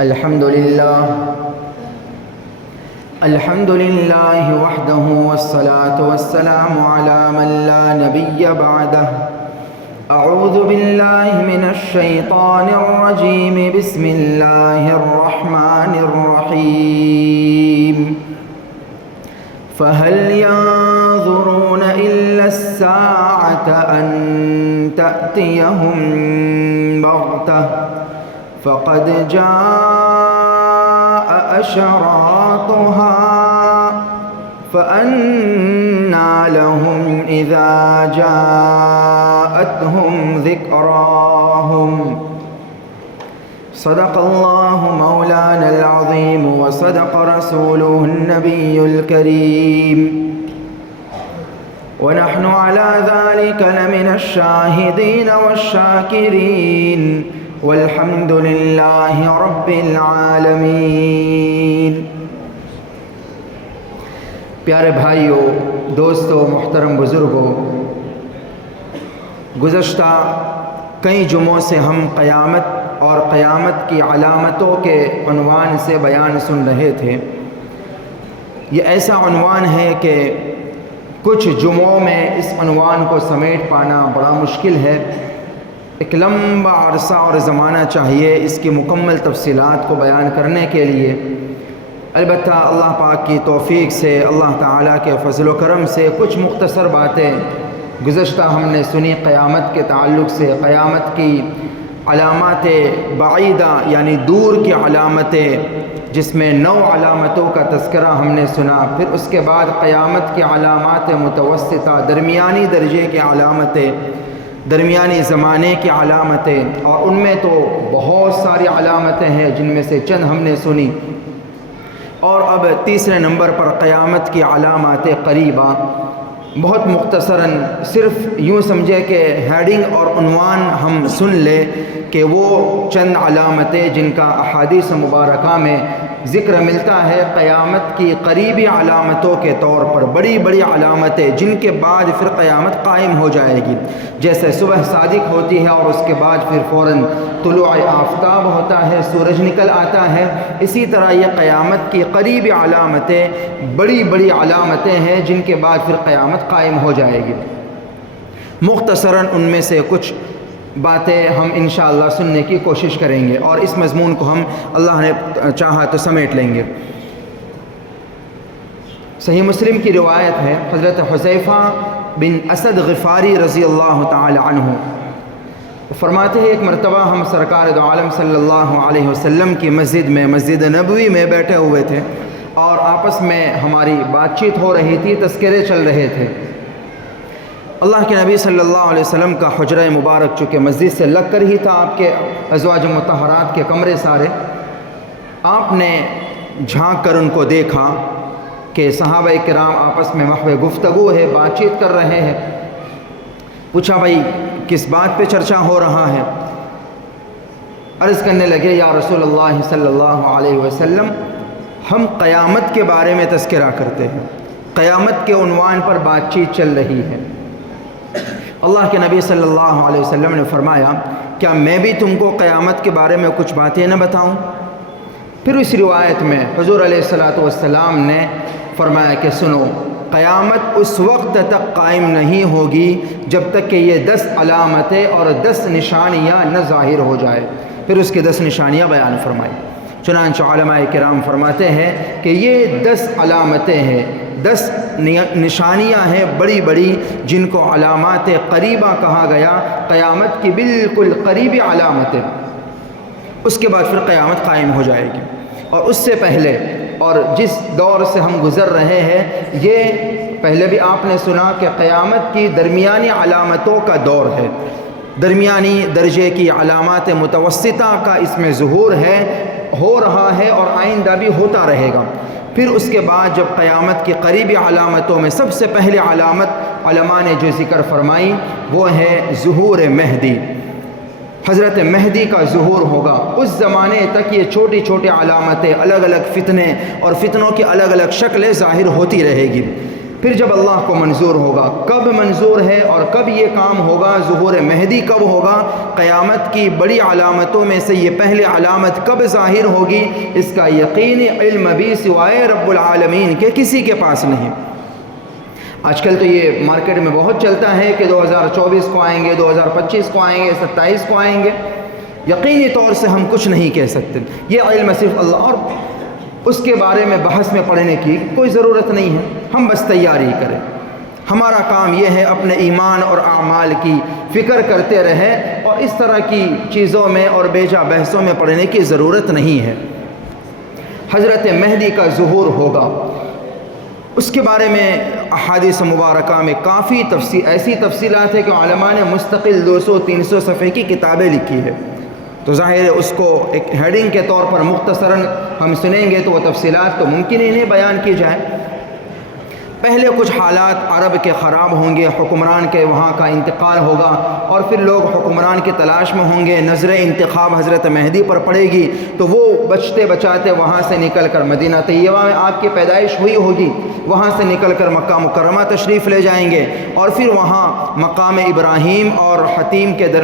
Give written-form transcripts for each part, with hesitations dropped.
الحمد لله وحده والصلاة والسلام على من لا نبي بعده. أعوذ بالله من الشيطان الرجيم. بسم الله الرحمن الرحيم. فهل ينظرون إلا الساعة أن تأتيهم بغتة فقد جاء أشراطها فأنى لهم إذا جاءتهم ذكراهم. صدق الله مولانا العظيم وصدق رسوله النبي الكريم ونحن على ذلك لمن الشاهدين والشاكرين والحمد لله رب العالمین. پیارے بھائیوں، دوستوں، محترم بزرگوں، گزشتہ کئی جمعوں سے ہم قیامت اور قیامت کی علامتوں کے عنوان سے بیان سن رہے تھے. یہ ایسا عنوان ہے کہ کچھ جمعوں میں اس عنوان کو سمیٹ پانا بڑا مشکل ہے. ایک لمبا عرصہ اور زمانہ چاہیے اس کی مکمل تفصیلات کو بیان کرنے کے لیے. البتہ اللہ پاک کی توفیق سے، اللہ تعالیٰ کے فضل و کرم سے کچھ مختصر باتیں گزشتہ ہم نے سنی قیامت کے تعلق سے. قیامت کی علامات بعیدہ یعنی دور کی علامتیں، جس میں 9 علامتوں کا تذکرہ ہم نے سنا. پھر اس کے بعد قیامت کی علامات متوسطہ، درمیانی درجے کی علامتیں، درمیانی زمانے کی علامتیں، اور ان میں تو بہت ساری علامتیں ہیں جن میں سے چند ہم نے سنی. اور اب تیسرے نمبر پر قیامت کی علامات قریبہ. بہت مختصراً صرف یوں سمجھے کہ ہیڈنگ اور عنوان ہم سن لیں کہ وہ چند علامتیں جن کا احادیث مبارکہ میں ذکر ملتا ہے قیامت کی قریبی علامتوں کے طور پر. بڑی بڑی علامتیں جن کے بعد پھر قیامت قائم ہو جائے گی. جیسے صبح صادق ہوتی ہے اور اس کے بعد پھر فوراً طلوع آفتاب ہوتا ہے، سورج نکل آتا ہے. اسی طرح یہ قیامت کی قریبی علامتیں بڑی بڑی علامتیں ہیں جن کے بعد پھر قیامت قائم ہو جائے گی. مختصراً ان میں سے کچھ باتیں ہم انشاءاللہ سننے کی کوشش کریں گے اور اس مضمون کو ہم اللہ نے چاہا تو سمیٹ لیں گے. صحیح مسلم کی روایت ہے، حضرت حذیفہ بن اسد غفاری رضی اللہ تعالی عنہ فرماتے ہیں ایک مرتبہ ہم سرکار دو عالم صلی اللہ علیہ وسلم کی مسجد نبوی میں بیٹھے ہوئے تھے اور آپس میں ہماری بات چیت ہو رہی تھی، تذکرے چل رہے تھے. اللہ کے نبی صلی اللہ علیہ وسلم کا حجرہ مبارک چونکہ مسجد سے لگ کر ہی تھا، آپ کے ازواج مطہرات کے کمرے سارے. آپ نے جھانک کر ان کو دیکھا کہ صحابہ کرام آپس میں محو گفتگو ہے، بات چیت کر رہے ہیں. پوچھا بھائی کس بات پہ چرچا ہو رہا ہے؟ عرض کرنے لگے یا رسول اللہ صلی اللہ علیہ وسلم، ہم قیامت کے بارے میں تذکرہ کرتے ہیں، قیامت کے عنوان پر بات چیت چل رہی ہے. اللہ کے نبی صلی اللہ علیہ وسلم نے فرمایا کیا میں بھی تم کو قیامت کے بارے میں کچھ باتیں نہ بتاؤں؟ پھر اس روایت میں حضور علیہ السلام نے فرمایا کہ سنو، قیامت اس وقت تک قائم نہیں ہوگی جب تک کہ یہ 10 علامتیں اور 10 نشانیاں نہ ظاہر ہو جائے. پھر اس کی 10 نشانیاں بیان فرمائی. چنانچہ علماء کرام فرماتے ہیں کہ یہ 10 علامتیں ہیں، 10 نشانیاں ہیں بڑی بڑی جن کو علامات قریبہ کہا گیا. قیامت کی بالکل قریبی علامتیں. اس کے بعد پھر قیامت قائم ہو جائے گی. اور اس سے پہلے اور جس دور سے ہم گزر رہے ہیں، یہ پہلے بھی آپ نے سنا کہ قیامت کی درمیانی علامتوں کا دور ہے. درمیانی درجے کی علامات متوسطہ کا اس میں ظہور ہے، ہو رہا ہے اور آئندہ بھی ہوتا رہے گا. پھر اس کے بعد جب قیامت کی قریبی علامتوں میں سب سے پہلے علامت علماء نے جو ذکر فرمائی وہ ہے ظہور مہدی. حضرت مہدی کا ظہور ہوگا. اس زمانے تک یہ چھوٹی چھوٹی علامتیں، الگ الگ فتنے اور فتنوں کی الگ الگ شکلیں ظاہر ہوتی رہے گی. پھر جب اللہ کو منظور ہوگا، کب منظور ہے اور کب یہ کام ہوگا، ظہور مہدی کب ہوگا، قیامت کی بڑی علامتوں میں سے یہ پہلے علامت کب ظاہر ہوگی، اس کا یقینی علم بھی سوائے رب العالمین کے کسی کے پاس نہیں۔ آج کل تو یہ مارکیٹ میں بہت چلتا ہے کہ 2024 کو آئیں گے، 2025 کو آئیں گے، 27 کو آئیں گے۔ یقینی طور سے ہم کچھ نہیں کہہ سکتے، یہ علم صرف اللہ، اور اس کے بارے میں بحث میں پڑھنے کی کوئی ضرورت نہیں ہے، ہم بس تیاری کریں۔ ہمارا کام یہ ہے اپنے ایمان اور اعمال کی فکر کرتے رہے، اور اس طرح کی چیزوں میں اور بیجا بحثوں میں پڑھنے کی ضرورت نہیں ہے۔ حضرت مہدی کا ظہور ہوگا، اس کے بارے میں احادیث مبارکہ میں کافی ایسی تفصیلات ہیں کہ علماء نے مستقل 200-300 صفحے کی کتابیں لکھی ہے، تو ظاہر ہے اس کو ایک ہیڈنگ کے طور پر مختصراً ہم سنیں گے تو وہ تفصیلات تو ممکن ہی نہیں بیان کی جائے۔ پہلے کچھ حالات عرب کے خراب ہوں گے، حکمران کے وہاں کا انتقال ہوگا، اور پھر لوگ حکمران کی تلاش میں ہوں گے، نظر انتخاب حضرت مہدی پر پڑے گی، تو وہ بچتے بچاتے وہاں سے نکل کر مدینہ طیبہ میں آپ کی پیدائش ہوئی ہوگی، وہاں سے نکل کر مکہ مکرمہ تشریف لے جائیں گے، اور پھر وہاں مقام ابراہیم اور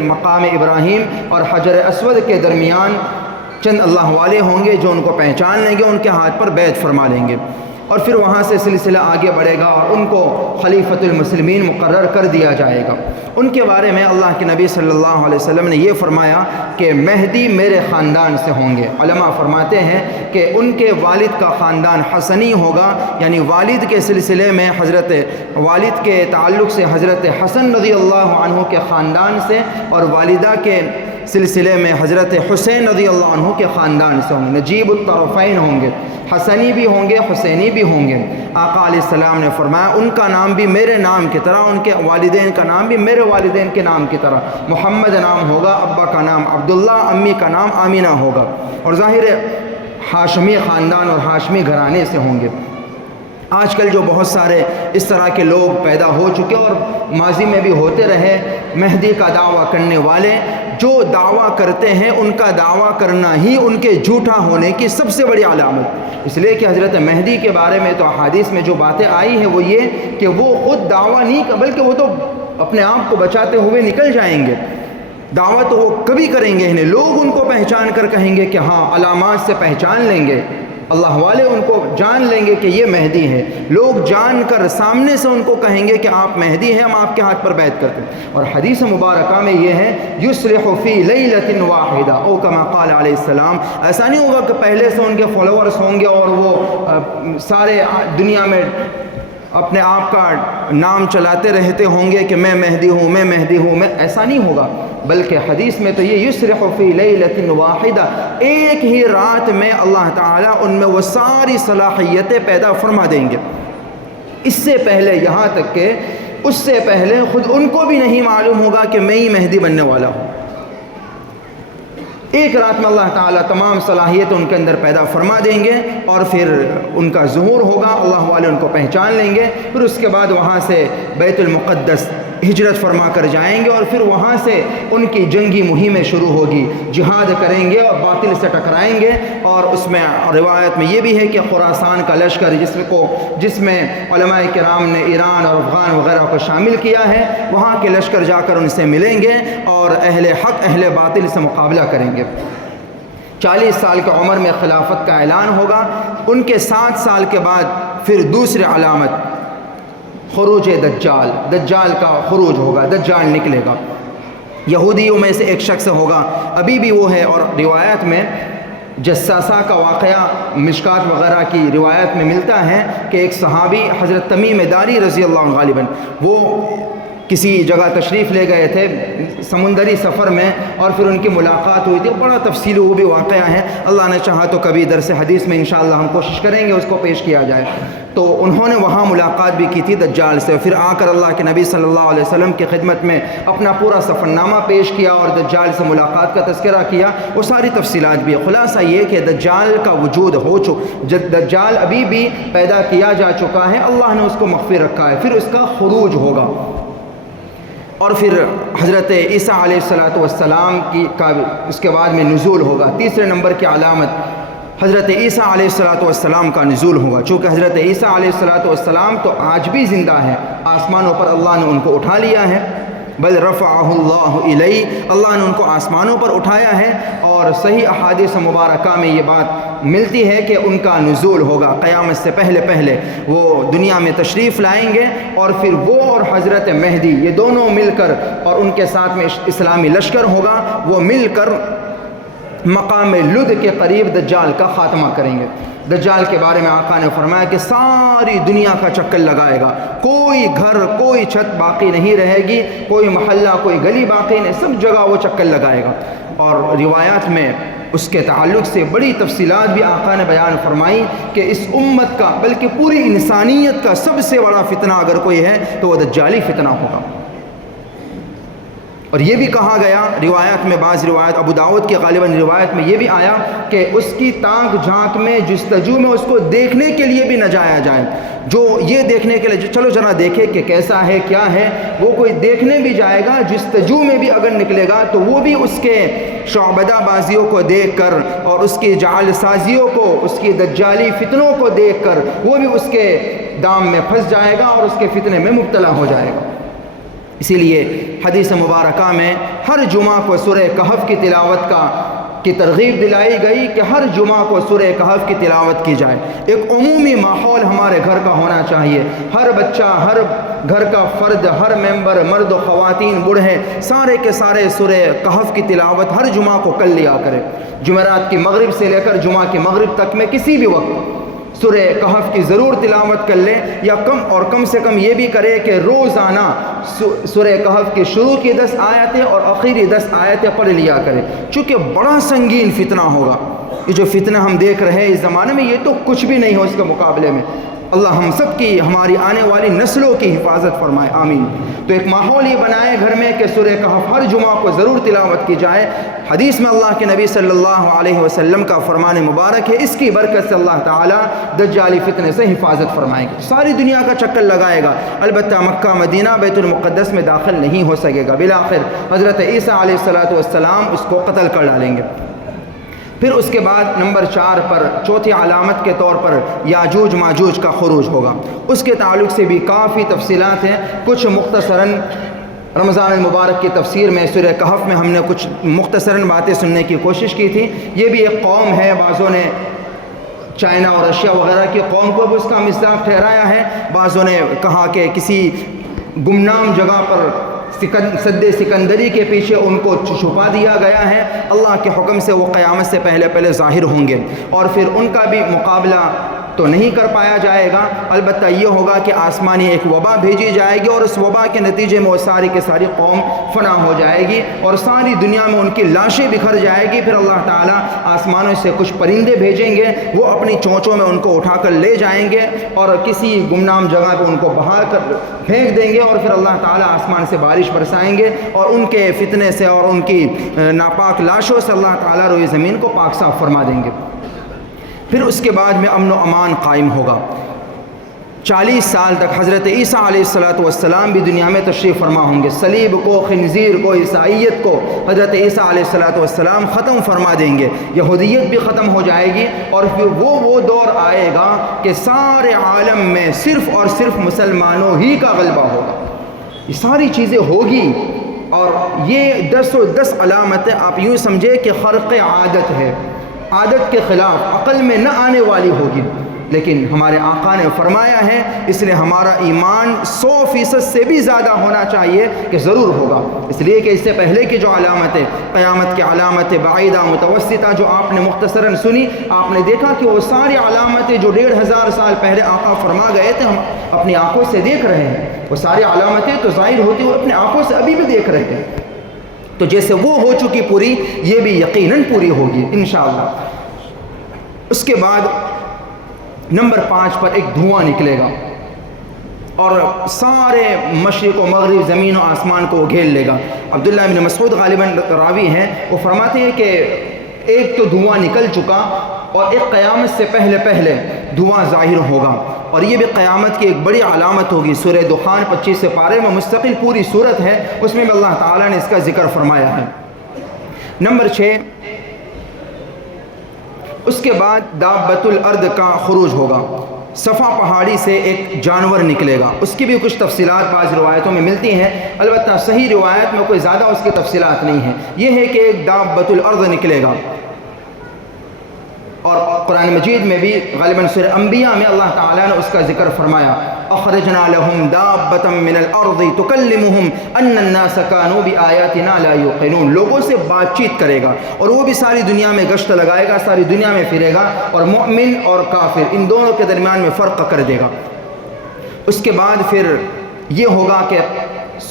مقام ابراہیم اور حجر اسود کے درمیان چند اللہ والے ہوں گے جو ان کو پہچان لیں گے، ان کے ہاتھ پر بیعت فرما لیں گے، اور پھر وہاں سے سلسلہ آگے بڑھے گا اور ان کو خلیفۃ المسلمین مقرر کر دیا جائے گا۔ ان کے بارے میں اللہ کے نبی صلی اللہ علیہ وسلم نے یہ فرمایا کہ مہدی میرے خاندان سے ہوں گے۔ علماء فرماتے ہیں کہ ان کے والد کا خاندان حسنی ہوگا، یعنی والد کے سلسلے میں والد کے تعلق سے حضرت حسن رضی اللہ عنہ کے خاندان سے، اور والدہ کے سلسلے میں حضرت حسین رضی اللہ عنہ کے خاندان سے ہوں گے، نجیب الطرفین ہوں گے، حسنی بھی ہوں گے، حسینی بھی ہوں گے۔ آقا علیہ السلام نے فرمایا ان کا نام بھی میرے نام کی طرح، ان کے والدین کا نام بھی میرے والدین کے نام کی طرح، محمد نام ہوگا، ابا کا نام عبداللہ، امی کا نام آمینہ ہوگا، اور ظاہر ہاشمی خاندان اور ہاشمی گھرانے سے ہوں گے۔ آج کل جو بہت سارے اس طرح کے لوگ پیدا ہو چکے اور ماضی میں بھی ہوتے رہے، مہدی کا دعویٰ کرنے والے جو دعویٰ کرتے ہیں ان کا دعویٰ کرنا ہی ان کے جھوٹا ہونے کی سب سے بڑی علامت، اس لیے کہ حضرت مہدی کے بارے میں تو احادیث میں جو باتیں آئی ہیں وہ یہ کہ وہ خود دعویٰ نہیں بلکہ وہ تو اپنے آپ کو بچاتے ہوئے نکل جائیں گے، دعویٰ تو وہ کبھی کریں گے نہیں، لوگ ان کو پہچان کر کہیں گے کہ ہاں، علامات سے پہچان لیں گے، اللہ والے ان کو جان لیں گے کہ یہ مہدی ہے، لوگ جان کر سامنے سے ان کو کہیں گے کہ آپ مہدی ہیں، ہم آپ کے ہاتھ پر بیعت کرتے ہیں۔ اور حدیث مبارکہ میں یہ ہے یصلح فی لیلۃ واحدہ او کما قال علیہ السلام، ایسا نہیں ہوگا کہ پہلے سے ان کے فالوورز ہوں گے اور وہ سارے دنیا میں اپنے آپ کا نام چلاتے رہتے ہوں گے کہ میں مہدی ہوں، میں مہدی ہوں، میں، ایسا نہیں ہوگا، بلکہ حدیث میں تو یہ یصلح فی لیلۃ واحدہ، ایک ہی رات میں اللہ تعالیٰ ان میں وہ ساری صلاحیتیں پیدا فرما دیں گے۔ اس سے پہلے، یہاں تک کہ اس سے پہلے خود ان کو بھی نہیں معلوم ہوگا کہ میں ہی مہدی بننے والا ہوں، ایک رات میں اللہ تعالیٰ تمام صلاحیتیں ان کے اندر پیدا فرما دیں گے، اور پھر ان کا ظہور ہوگا، اللہ والے ان کو پہچان لیں گے، پھر اس کے بعد وہاں سے بیت المقدس ہجرت فرما کر جائیں گے، اور پھر وہاں سے ان کی جنگی مہمیں شروع ہوگی، جہاد کریں گے اور باطل سے ٹکرائیں گے۔ اور اس میں روایت میں یہ بھی ہے کہ خراسان کا لشکر جس میں علماء کرام نے ایران اور افغان وغیرہ کو شامل کیا ہے، وہاں کے لشکر جا کر ان سے ملیں گے اور اہل حق اہل باطل سے مقابلہ کریں گے۔ 40 سال کی عمر میں خلافت کا اعلان ہوگا، ان کے 7 سال کے بعد پھر دوسری علامت خروج دجال کا خروج ہوگا، دجال نکلے گا، یہودیوں میں سے ایک شخص ہوگا، ابھی بھی وہ ہے، اور روایت میں جساسہ کا واقعہ مشکات وغیرہ کی روایت میں ملتا ہے کہ ایک صحابی حضرت تمیم داری رضی اللہ عنہ غالباً وہ کسی جگہ تشریف لے گئے تھے سمندری سفر میں، اور پھر ان کی ملاقات ہوئی تھی، بڑا تفصیل وہ بھی واقعہ ہے، اللہ نے چاہا تو کبھی درس حدیث میں انشاءاللہ ہم کوشش کریں گے اس کو پیش کیا جائے۔ تو انہوں نے وہاں ملاقات بھی کی تھی دجال سے، پھر آ کر اللہ کے نبی صلی اللہ علیہ وسلم کی خدمت میں اپنا پورا سفر نامہ پیش کیا اور دجال سے ملاقات کا تذکرہ کیا، وہ ساری تفصیلات بھی ہے۔ خلاصہ یہ کہ دجال کا وجود ہو دجال ابھی بھی پیدا کیا جا چکا ہے، اللہ نے اس کو مخفی رکھا ہے، پھر اس کا خروج ہوگا، اور پھر حضرت عیسیٰ علیہ السلام کا اس کے بعد میں نزول ہوگا۔ تیسرے نمبر کی علامت حضرت عیسیٰ علیہ السلام کا نزول ہوگا. چونکہ حضرت عیسیٰ علیہ السلام تو آج بھی زندہ ہے، آسمانوں پر اللہ نے ان کو اٹھا لیا ہے. بل رفعہ اللہ الیہ، اللہ نے ان کو آسمانوں پر اٹھایا ہے. اور صحیح احادیث مبارکہ میں یہ بات ملتی ہے کہ ان کا نزول ہوگا قیامت سے پہلے وہ دنیا میں تشریف لائیں گے، اور پھر وہ اور حضرت مہدی یہ دونوں مل کر، اور ان کے ساتھ میں اسلامی لشکر ہوگا، وہ مل کر مقام لد کے قریب دجال کا خاتمہ کریں گے. دجال کے بارے میں آقا نے فرمایا کہ ساری دنیا کا چکر لگائے گا، کوئی گھر کوئی چھت باقی نہیں رہے گی، کوئی محلہ کوئی گلی باقی نہیں، سب جگہ وہ چکر لگائے گا. اور روایات میں اس کے تعلق سے بڑی تفصیلات بھی آقا نے بیان فرمائی کہ اس امت کا بلکہ پوری انسانیت کا سب سے بڑا فتنہ اگر کوئی ہے تو وہ دجالی فتنہ ہوگا. اور یہ بھی کہا گیا روایت میں، بعض روایت ابو داؤد کی غالباً روایت میں یہ بھی آیا کہ اس کی تانک جھانک میں جستجو میں اس کو دیکھنے کے لیے بھی نہ جایا جائے. جو یہ دیکھنے کے لیے چلو ذرا دیکھے کہ کیسا ہے کیا ہے، وہ کوئی دیکھنے بھی جائے گا، جستجو میں بھی اگر نکلے گا تو وہ بھی اس کے شعبدہ بازیوں کو دیکھ کر اور اس کی جعل سازیوں کو، اس کی دجالی فتنوں کو دیکھ کر وہ بھی اس کے دام میں پھنس جائے گا اور اس کے فتنے میں مبتلا ہو جائے گا. اسی لیے حدیث مبارکہ میں ہر جمعہ کو سورہ کہف کی تلاوت کی ترغیب دلائی گئی کہ ہر جمعہ کو سورہ کہف کی تلاوت کی جائے. ایک عمومی ماحول ہمارے گھر کا ہونا چاہیے، ہر بچہ، ہر گھر کا فرد، ہر ممبر، مرد و خواتین، بوڑھے، سارے کے سارے سورہ کہف کی تلاوت ہر جمعہ کو کر لیا کرے. جمعرات کی مغرب سے لے کر جمعہ کی مغرب تک میں کسی بھی وقت سورہ کہف کی ضرور تلاوت کر لیں، یا کم سے کم یہ بھی کرے کہ روزانہ سورہ کہف کی شروع کی 10 آیتیں اور آخری 10 آیتیں پڑھ لیا کرے. چونکہ بڑا سنگین فتنہ ہوگا. یہ جو فتنہ ہم دیکھ رہے ہیں اس زمانے میں، یہ تو کچھ بھی نہیں ہو اس کے مقابلے میں. اللہ ہم سب کی، ہماری آنے والی نسلوں کی حفاظت فرمائے، آمین. تو ایک ماحول یہ بنائے گھر میں کہ سورہ کہف ہر جمعہ کو ضرور تلاوت کی جائے. حدیث میں اللہ کے نبی صلی اللہ علیہ وسلم کا فرمان مبارک ہے، اس کی برکت سے اللہ تعالیٰ دجالی فتنے سے حفاظت فرمائے گا. ساری دنیا کا چکر لگائے گا، البتہ مکہ مدینہ بیت المقدس میں داخل نہیں ہو سکے گا. بالآخر حضرت عیسیٰ علیہ السلام اس کو قتل کر ڈالیں گے. پھر اس کے بعد نمبر 4 پر چوتھی علامت کے طور پر یاجوج ماجوج کا خروج ہوگا. اس کے تعلق سے بھی کافی تفصیلات ہیں. کچھ مختصراً رمضان المبارک کی تفسیر میں سورہ کہف میں ہم نے کچھ مختصراً باتیں سننے کی کوشش کی تھی. یہ بھی ایک قوم ہے، بعضوں نے چائنا اور رشیا وغیرہ کی قوم کو بھی اس کا مصداق ٹھہرایا ہے. بعضوں نے کہا کہ کسی گمنام جگہ پر سد سکندری کے پیچھے ان کو چھپا دیا گیا ہے. اللہ کے حکم سے وہ قیامت سے پہلے ظاہر ہوں گے، اور پھر ان کا بھی مقابلہ تو نہیں کر پایا جائے گا. البتہ یہ ہوگا کہ آسمانی ایک وبا بھیجی جائے گی، اور اس وبا کے نتیجے میں وہ ساری کی ساری قوم فنا ہو جائے گی، اور ساری دنیا میں ان کی لاشیں بکھر جائے گی. پھر اللہ تعالیٰ آسمانوں سے کچھ پرندے بھیجیں گے، وہ اپنی چونچوں میں ان کو اٹھا کر لے جائیں گے اور کسی گمنام جگہ پہ ان کو بہا کر پھینک دیں گے، اور پھر اللہ تعالیٰ آسمان سے بارش برسائیں گے، اور ان کے فتنے سے اور ان کی ناپاک لاشوں سے اللہ تعالیٰ روئے زمین کو پاک صاف فرما دیں گے. پھر اس کے بعد میں امن و امان قائم ہوگا. 40 سال تک حضرت عیسیٰ علیہ السلام بھی دنیا میں تشریف فرما ہوں گے. صلیب کو، خنزیر کو، عیسائیت کو حضرت عیسیٰ علیہ السلام ختم فرما دیں گے. یہودیت بھی ختم ہو جائے گی، اور پھر وہ دور آئے گا کہ سارے عالم میں صرف اور صرف مسلمانوں ہی کا غلبہ ہوگا. یہ ساری چیزیں ہوگی، اور یہ 10 علامتیں آپ یوں سمجھے کہ خرق عادت ہے، عادت کے خلاف عقل میں نہ آنے والی ہوگی. لیکن ہمارے آقا نے فرمایا ہے، اس لیے ہمارا ایمان 100% سے بھی زیادہ ہونا چاہیے کہ ضرور ہوگا. اس لیے کہ اس سے پہلے کی جو علامتیں، قیامت کی علامتیں بعیدہ متوسطہ جو آپ نے مختصراً سنی، آپ نے دیکھا کہ وہ ساری علامتیں جو 1500 سال پہلے آقا فرما گئے تھے، ہم اپنی آنکھوں سے دیکھ رہے ہیں. وہ ساری علامتیں تو ظاہر ہوتی ہوئی اپنی آنکھوں سے ابھی بھی دیکھ رہے ہیں. تو جیسے وہ ہو چکی پوری، یہ بھی یقیناً پوری ہوگی انشاءاللہ. اس کے بعد نمبر 5 پر ایک دھواں نکلے گا، اور سارے مشرق و مغرب، زمین و آسمان کو وہ گھیر لے گا. عبداللہ بن مسعود غالباً راوی ہیں، وہ فرماتے ہیں کہ ایک تو دھواں نکل چکا، اور ایک قیامت سے پہلے دھواں ظاہر ہوگا، اور یہ بھی قیامت کی ایک بڑی علامت ہوگی. سورہ دخان 25 پارے میں مستقل پوری صورت ہے، اس میں بھی اللہ تعالیٰ نے اس کا ذکر فرمایا ہے. نمبر 6 اس کے بعد دابۃ الارض کا خروج ہوگا، صفا پہاڑی سے ایک جانور نکلے گا۔ اس کی بھی کچھ تفصیلات بعض روایتوں میں ملتی ہیں، البتہ صحیح روایت میں کوئی زیادہ اس کی تفصیلات نہیں ہیں۔ یہ ہے کہ ایک دابۃ الارض نکلے گا، اور قرآن مجید میں بھی غالباً سورہ انبیاء میں اللہ تعالیٰ نے اس کا ذکر فرمایا، اخرجنا لهم دابۃ من الارض تکلمهم ان الناس كانوا بآیاتنا لا یوقنون، لوگوں سے بات چیت کرے گا، اور وہ بھی ساری دنیا میں گشت لگائے گا، ساری دنیا میں پھرے گا، اور مؤمن اور کافر ان دونوں کے درمیان میں فرق کر دے گا۔ اس کے بعد پھر یہ ہوگا کہ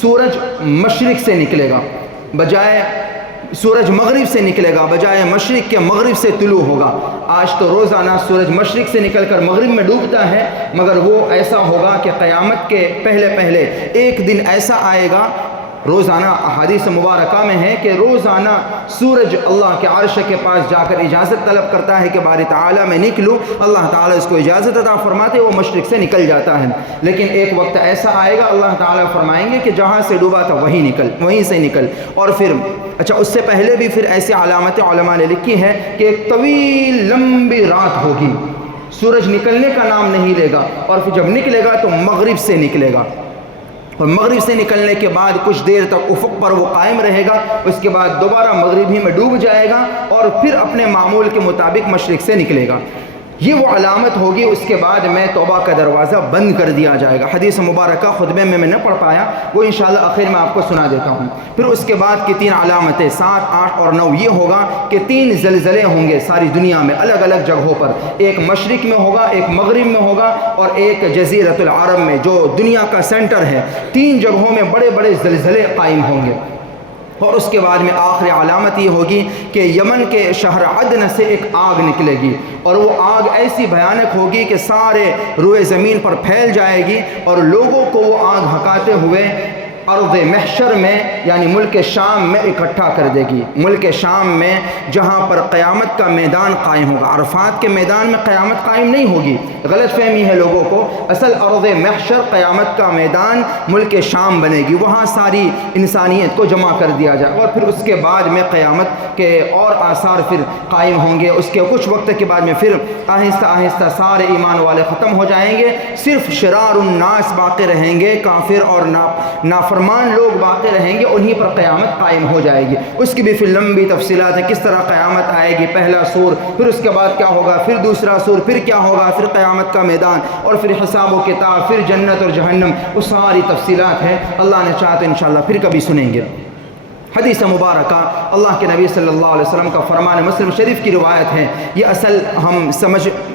سورج مشرق سے نکلے گا، بجائے سورج مغرب سے نکلے گا، بجائے مشرق کے مغرب سے طلوع ہوگا۔ آج تو روزانہ سورج مشرق سے نکل کر مغرب میں ڈوبتا ہے، مگر وہ ایسا ہوگا کہ قیامت کے پہلے ایک دن ایسا آئے گا، روزانہ احادیث مبارکہ میں ہے کہ روزانہ سورج اللہ کے عرش کے پاس جا کر اجازت طلب کرتا ہے کہ باری تعالیٰ میں نکلوں، اللہ تعالیٰ اس کو اجازت عطا فرماتے، وہ مشرق سے نکل جاتا ہے۔ لیکن ایک وقت ایسا آئے گا اللہ تعالیٰ فرمائیں گے کہ جہاں سے ڈوبا تھا وہیں سے نکل۔ اور پھر اچھا، اس سے پہلے بھی پھر ایسی علامتیں علماء نے لکھی ہیں کہ ایک طویل لمبی رات ہوگی، سورج نکلنے کا نام نہیں لے گا، اور پھر جب نکلے گا تو مغرب سے نکلے گا، اور مغرب سے نکلنے کے بعد کچھ دیر تک افق پر وہ قائم رہے گا، اس کے بعد دوبارہ مغرب ہی میں ڈوب جائے گا، اور پھر اپنے معمول کے مطابق مشرق سے نکلے گا۔ یہ وہ علامت ہوگی۔ اس کے بعد میں توبہ کا دروازہ بند کر دیا جائے گا۔ حدیث مبارکہ خطبے میں نہ پڑھ پایا، وہ انشاءاللہ آخر میں آپ کو سنا دیتا ہوں۔ پھر اس کے بعد کی 3 علامتیں 7، 8 اور 9 یہ ہوگا کہ 3 زلزلے ہوں گے ساری دنیا میں الگ الگ جگہوں پر، ایک مشرق میں ہوگا، ایک مغرب میں ہوگا، اور ایک جزیرۃ العرب میں جو دنیا کا سینٹر ہے۔ 3 جگہوں میں بڑے بڑے زلزلے قائم ہوں گے۔ اور اس کے بعد میں آخری علامت یہ ہوگی کہ یمن کے شہر عدن سے ایک آگ نکلے گی، اور وہ آگ ایسی بھیانک ہوگی کہ سارے روئے زمین پر پھیل جائے گی، اور لوگوں کو وہ آگ ہکاتے ہوئے ارض محشر میں یعنی ملک شام میں اکٹھا کر دے گی۔ ملک شام میں جہاں پر قیامت کا میدان قائم ہوگا، عرفات کے میدان میں قیامت قائم نہیں ہوگی، غلط فہمی ہے لوگوں کو، اصل ارض محشر قیامت کا میدان ملک شام بنے گی، وہاں ساری انسانیت کو جمع کر دیا جائے، اور پھر اس کے بعد میں قیامت کے اور آثار پھر قائم ہوں گے۔ اس کے کچھ وقت کے بعد میں پھر آہستہ آہستہ سارے ایمان والے ختم ہو جائیں گے، صرف شرار الناس باقی رہیں گے، کافر اور نافرمان لوگ باقی رہیں گے، انہی پر قیامت قائم ہو جائے گی۔ اس کی بھی پھر لمبی تفصیلات ہے، کس طرح قیامت آئے گی، پہلا سور، پھر اس کے بعد کیا ہوگا، پھر دوسرا سور، پھر کیا ہوگا، پھر قیامت کا میدان، اور پھر حساب و کتاب، پھر جنت اور جہنم، وہ ساری تفصیلات ہیں۔ اللہ نے چاہا تو انشاءاللہ پھر کبھی سنیں گے۔ حدیث مبارکہ اللہ کے نبی صلی اللہ علیہ وسلم کا فرمان، مسلم شریف کی روایت ہے، یہ اصل ہم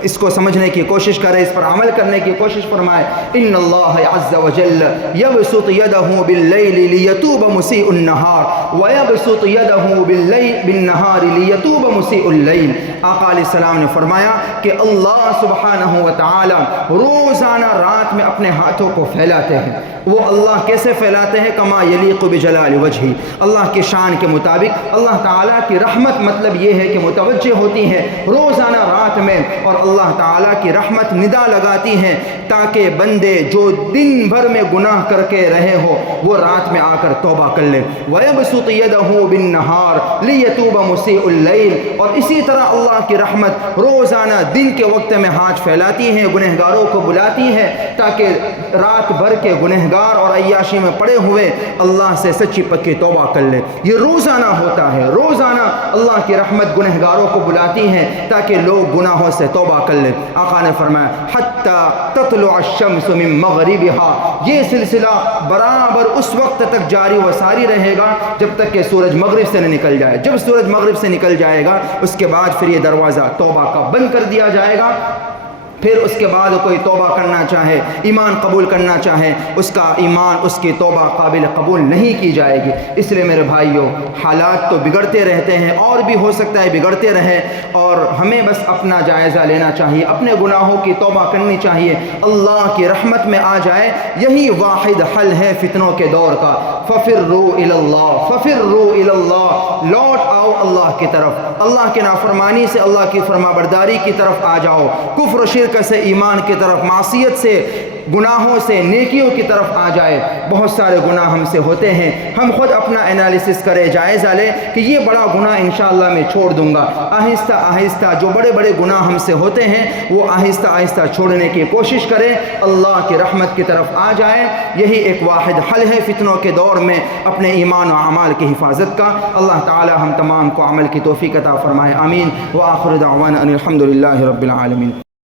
اس کو سمجھنے کی کوشش کریں، اس پر عمل کرنے کی کوشش فرمائے۔ ان اللہ عز وجل یبسط یدہ باللیل لیتوب مسیء النہار ویبسط یدہ بالنہار لیتوب مسیء اللیل۔ آقا علیہ السلام نے فرمایا کہ اللہ سبحانہ وتعالی روزانہ رات میں اپنے ہاتھوں کو پھیلاتے ہیں۔ وہ اللہ کیسے پھیلاتے ہیں؟ کما یلیق بجلال وجہہ، اللہ کی شان کے مطابق۔ اللہ تعالیٰ کی رحمت مطلب یہ ہے کہ متوجہ ہوتی ہے روزانہ رات میں، اور اللہ تعالیٰ کی رحمت ندا لگاتی ہے تاکہ بندے جو دن بھر میں گناہ کر کے رہے ہو وہ رات میں آ کر توبہ کر لیں۔ وَيَبْسُطُ يَدَهُ بِالنَّهَارِ لِيَتُوبَ مُسِيءُ اللَّيْلِ، اور اسی طرح اللہ کی رحمت روزانہ دن کے وقت میں ہاتھ پھیلاتی ہے، گنہگاروں کو بلاتی ہے تاکہ رات بھر کے گنہگار اور عیاشی میں پڑے ہوئے اللہ سے سچی پکی توبہ کر لے۔ یہ روزانہ ہوتا ہے، روزانہ اللہ کی رحمت گنہگاروں کو بلاتی ہے تاکہ لوگ گناہوں سے توبہ کر لیں۔ آقا نے فرمایا حتی تطلع الشمس من مغربها، یہ سلسلہ برابر اس وقت تک جاری و ساری رہے گا جب تک کہ سورج مغرب سے نہ نکل جائے۔ جب سورج مغرب سے نکل جائے گا اس کے بعد پھر یہ دروازہ توبہ کا بند کر دیا جائے گا۔ پھر اس کے بعد کوئی توبہ کرنا چاہے، ایمان قبول کرنا چاہے، اس کا ایمان، اس کی توبہ قابل قبول نہیں کی جائے گی۔ اس لیے میرے بھائیوں، حالات تو بگڑتے رہتے ہیں، اور بھی ہو سکتا ہے بگڑتے رہیں، اور ہمیں بس اپنا جائزہ لینا چاہیے، اپنے گناہوں کی توبہ کرنی چاہیے، اللہ کی رحمت میں آ جائے۔ یہی واحد حل ہے فتنوں کے دور کا۔ ففروا الی اللہ، ففروا الی اللہ، لوٹ آؤ اللہ کی طرف، اللہ کی نافرمانی سے اللہ کی فرما برداری کی طرف آ جاؤ، کفر و شرک سے ایمان کی طرف، معصیت سے گناہوں سے نیکیوں کی طرف آ جائے۔ بہت سارے گناہ ہم سے ہوتے ہیں، ہم خود اپنا انالیسس کرے، جائزہ لے کہ یہ بڑا گناہ انشاءاللہ میں چھوڑ دوں گا۔ آہستہ آہستہ جو بڑے بڑے گناہ ہم سے ہوتے ہیں وہ آہستہ آہستہ چھوڑنے کی کوشش کرے، اللہ کی رحمت کی طرف آ جائے۔ یہی ایک واحد حل ہے فتنوں کے دور میں اپنے ایمان و اعمال کی حفاظت کا۔ اللہ تعالی ہم تمام کو عمل کی توفیق عطا فرمائے، آمین۔ وآخر دعوانا ان الحمد للہ رب العالمین۔